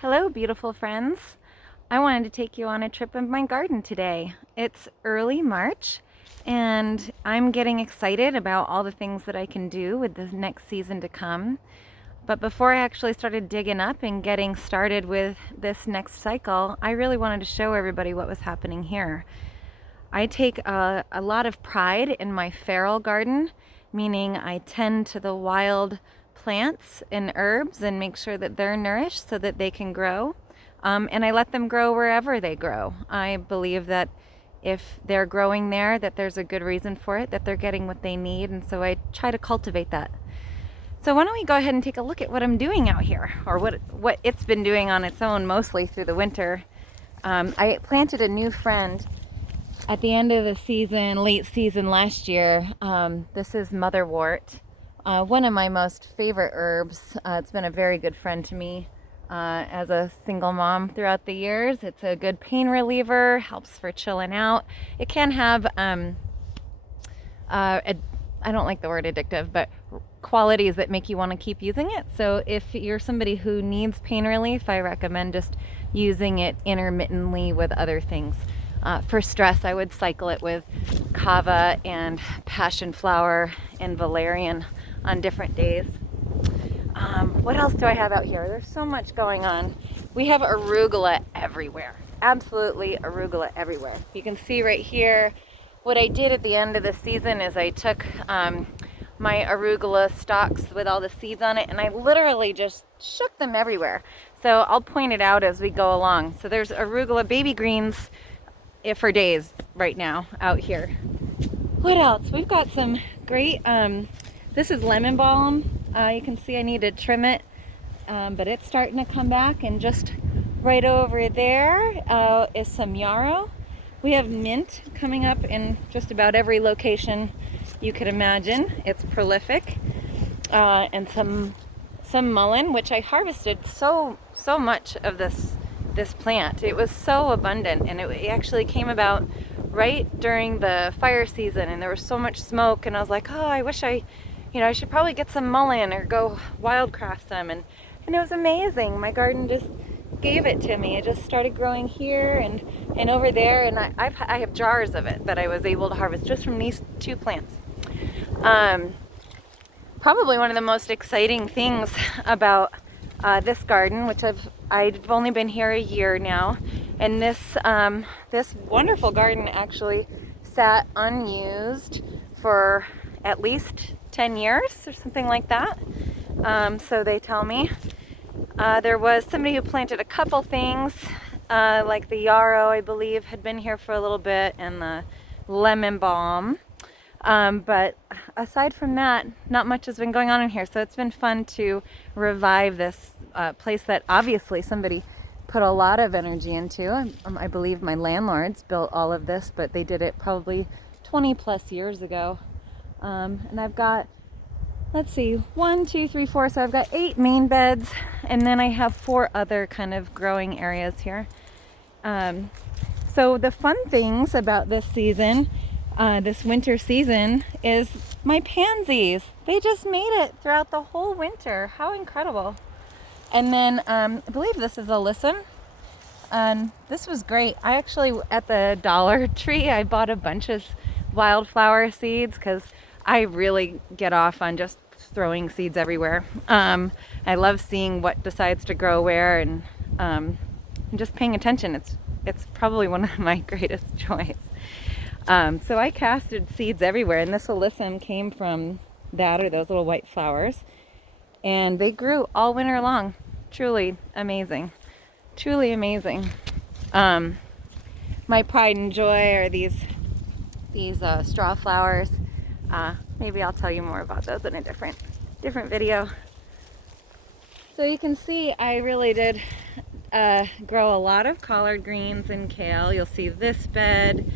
Hello, beautiful friends. I wanted to take you on a trip in my garden today. It's early March, and I'm getting excited about all the things that I can do with the next season to come. But before I actually started digging up and getting started with this next cycle, I really wanted to show everybody what was happening here. I take a lot of pride in my feral garden, meaning I tend to the wild plants and herbs and make sure that they're nourished so that they can grow. And I let them grow wherever they grow. I believe that if they're growing there, that there's a good reason for it, that they're getting what they need, and so I try to cultivate that. So why don't we go ahead and take a look at what I'm doing out here, or what it's been doing on its own mostly through the winter. I planted a new friend at the end of the season, late season last year. This is Motherwort, one of my most favorite herbs. It's been a very good friend to me as a single mom throughout the years. It's a good pain reliever, helps for chilling out. It can have, I don't like the word addictive, but qualities that make you want to keep using it. So if you're somebody who needs pain relief, I recommend just using it intermittently with other things. For stress, I would cycle it with kava and passion flower and valerian on different days. What else do I have out here? There's so much going on. We have arugula everywhere. Absolutely arugula everywhere. You can see right here, what I did at the end of the season is I took my arugula stalks with all the seeds on it and I literally just shook them everywhere. So I'll point it out as we go along. So there's arugula baby greens for days right now out here. What else? We've got some great, this is lemon balm. You can see I need to trim it, but it's starting to come back, and just right over there is some yarrow. We have mint coming up in just about every location you could imagine. It's prolific. And some mullein, which I harvested so much of this plant. It was so abundant, and it actually came about right during the fire season, and there was so much smoke, and I was like, oh, I wish I should probably get some mullein or go wildcraft some, and it was amazing. My garden just gave it to me. It just started growing here and over there, and I have jars of it that I was able to harvest just from these two plants. Probably one of the most exciting things about this garden, which I've only been here a year now, and this wonderful garden actually sat unused for at least 10 years or something like that. So they tell me. There was somebody who planted a couple things, like the yarrow, I believe, had been here for a little bit, and the lemon balm. But aside from that, not much has been going on in here. So it's been fun to revive this place that obviously somebody put a lot of energy into. I believe my landlords built all of this, but they did it probably 20 plus years ago. And I've got, let's see, 1, 2, 3, 4. So I've got 8 main beds, and then I have 4 other kind of growing areas here. So the fun things about this season, this winter season, is my pansies. They just made it throughout the whole winter. How incredible. And then I believe this is alyssum. And this was great. I actually, at the Dollar Tree, I bought a bunch of wildflower seeds because I really get off on just throwing seeds everywhere. I love seeing what decides to grow where, and just paying attention. It's probably one of my greatest joys. So I casted seeds everywhere, and this alyssum came from that, or those little white flowers, and they grew all winter long. Truly amazing. Truly amazing. My pride and joy are these straw flowers. Maybe I'll tell you more about those in a different video. So you can see I really did grow a lot of collard greens and kale. You'll see this bed,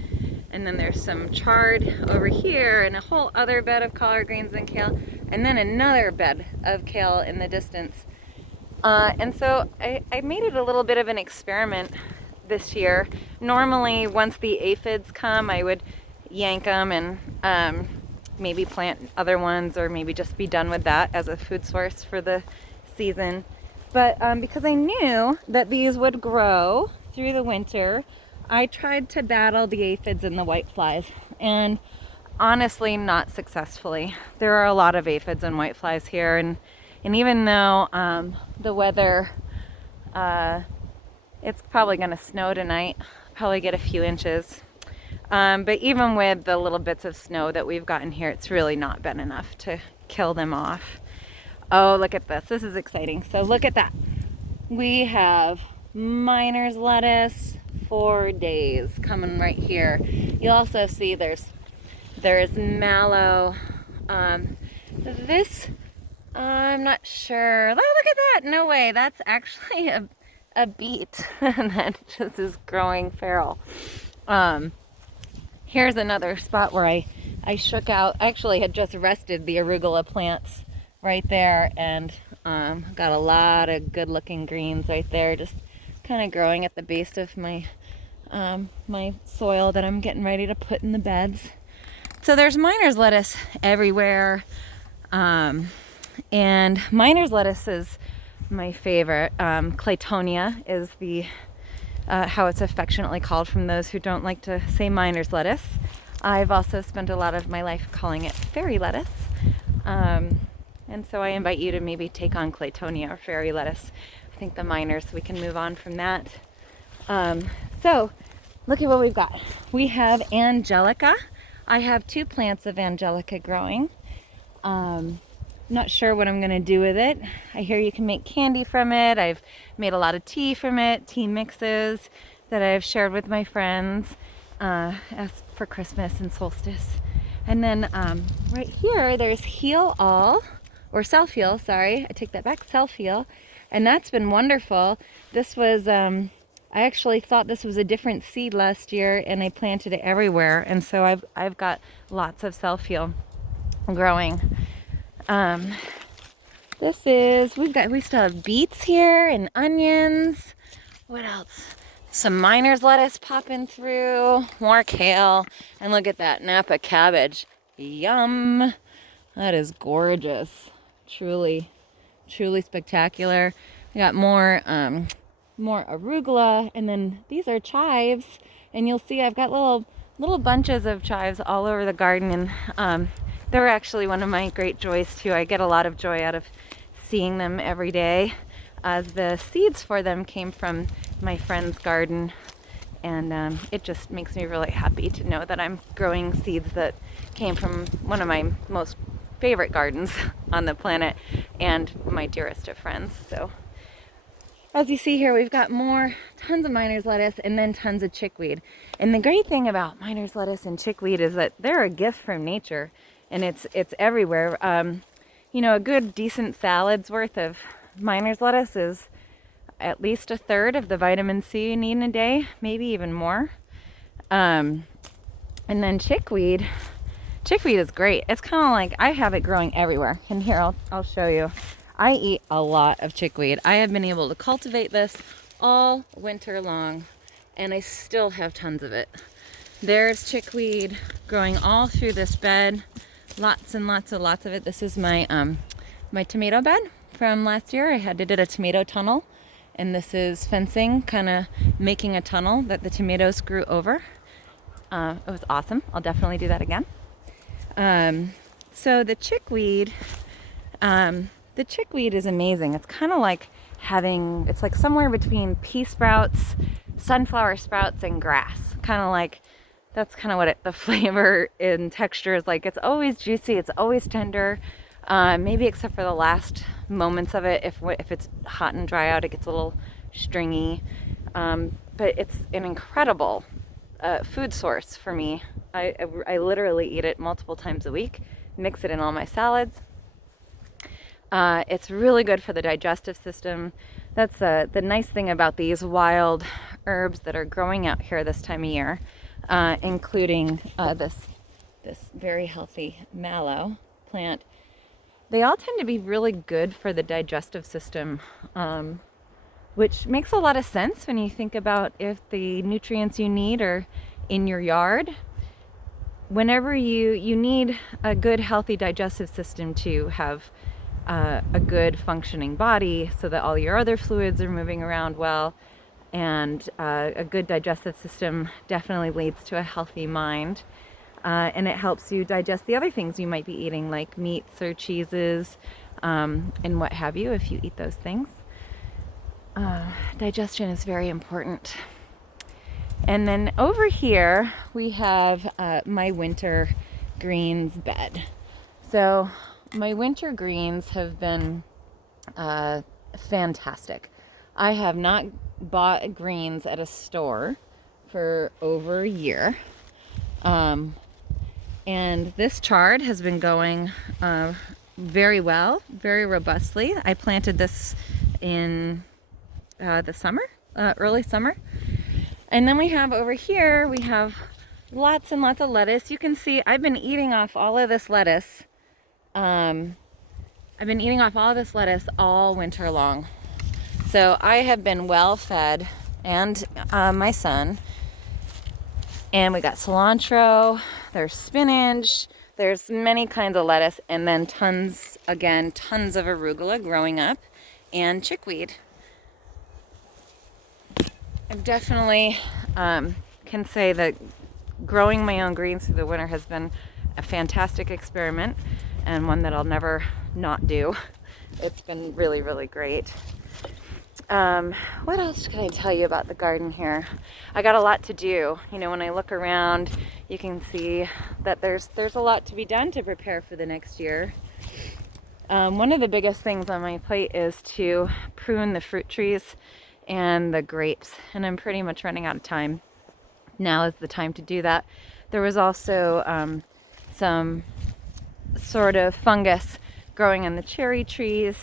and then there's some chard over here, and a whole other bed of collard greens and kale, and then another bed of kale in the distance. And so I made it a little bit of an experiment this year. Normally, once the aphids come, I would yank them and maybe plant other ones, or maybe just be done with that as a food source for the season. But because I knew that these would grow through the winter, I tried to battle the aphids and the whiteflies, and honestly, not successfully. There are a lot of aphids and whiteflies here, and even though the weather, it's probably going to snow tonight, probably get a few inches. But even with the little bits of snow that we've gotten here, it's really not been enough to kill them off. Oh, look at this. This is exciting. So look at that. We have miner's lettuce for days coming right here. You'll also see there's mallow. This, I'm not sure. Oh, look at that. No way. That's actually a beet that just is growing feral. Here's another spot where I shook out, actually had just rested the arugula plants right there, and got a lot of good looking greens right there, just kind of growing at the base of my my soil that I'm getting ready to put in the beds. So there's miner's lettuce everywhere, and miner's lettuce is my favorite. Claytonia is the how it's affectionately called from those who don't like to say miner's lettuce. I've also spent a lot of my life calling it fairy lettuce. And so I invite you to maybe take on Claytonia or fairy lettuce. I think the miners, we can move on from that. So look at what we've got. We have angelica. I have 2 plants of angelica growing. Not sure what I'm going to do with it. I hear you can make candy from it. I've made a lot of tea from it, tea mixes that I've shared with my friends as for Christmas and solstice. And then right here, there's heal all, or self-heal, sorry, I take that back, self-heal. And that's been wonderful. This was, I actually thought this was a different seed last year, and I planted it everywhere. And so I've got lots of self-heal growing. This is, we still have beets here and onions. What else? Some miner's lettuce popping through, more kale, and look at that Napa cabbage. Yum! That is gorgeous. Truly, truly spectacular. We got more arugula, and then these are chives, and you'll see I've got little bunches of chives all over the garden, and they're actually one of my great joys too. I get a lot of joy out of seeing them every day, as the seeds for them came from my friend's garden, and it just makes me really happy to know that I'm growing seeds that came from one of my most favorite gardens on the planet and my dearest of friends. So as you see here, we've got tons of miner's lettuce and then tons of chickweed. And the great thing about miner's lettuce and chickweed is that they're a gift from nature, and it's everywhere. You know, a good decent salad's worth of miner's lettuce is at least 1/3 of the vitamin C you need in a day, maybe even more. And then chickweed is great. It's kind of like, I have it growing everywhere. And here, I'll show you. I eat a lot of chickweed. I have been able to cultivate this all winter long, and I still have tons of it. There's chickweed growing all through this bed. Lots and lots of it. This is my my tomato bed from last year. I did a tomato tunnel, and this is fencing, kind of making a tunnel that the tomatoes grew over. It was awesome. I'll definitely do that again. So the chickweed is amazing. It's kind of like it's like somewhere between pea sprouts, sunflower sprouts, and grass. Kind of like, that's kind of what the flavor and texture is like. It's always juicy. It's always tender. Maybe except for the last moments of it. If it's hot and dry out, it gets a little stringy. But it's an incredible food source for me. I literally eat it multiple times a week. Mix it in all my salads. It's really good for the digestive system. That's the nice thing about these wild herbs that are growing out here this time of year, including this very healthy mallow plant. They all tend to be really good for the digestive system, which makes a lot of sense when you think about if the nutrients you need are in your yard. Whenever you need a good, healthy digestive system to have a good functioning body so that all your other fluids are moving around well. And a good digestive system definitely leads to a healthy mind. And it helps you digest the other things you might be eating, like meats or cheeses, and what have you, if you eat those things. Digestion is very important. And then over here we have my winter greens bed. So my winter greens have been fantastic. I have not bought greens at a store for over a year. And this chard has been going very well, very robustly. I planted this in the summer, early summer. And then we have over here, we have lots and lots of lettuce. You can see I've been eating off all of this lettuce. I've been eating off all of this lettuce all winter long. So I have been well fed, and my son. And we got cilantro, there's spinach, there's many kinds of lettuce, and then tons of arugula growing up, and chickweed. I definitely can say that growing my own greens through the winter has been a fantastic experiment, and one that I'll never not do. It's been really, really great. What else can I tell you about the garden here? I got a lot to do. You know, when I look around, you can see that there's a lot to be done to prepare for the next year. One of the biggest things on my plate is to prune the fruit trees and the grapes, and I'm pretty much running out of time. Now is the time to do that. There was also some sort of fungus growing on the cherry trees.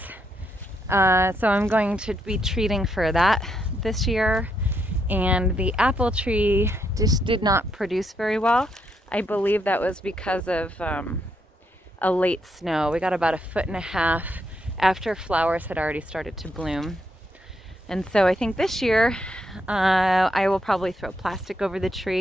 So I'm going to be treating for that this year. And the apple tree just did not produce very well. I believe that was because of a late snow. We got about 1.5 feet after flowers had already started to bloom. And so I think this year I will probably throw plastic over the tree.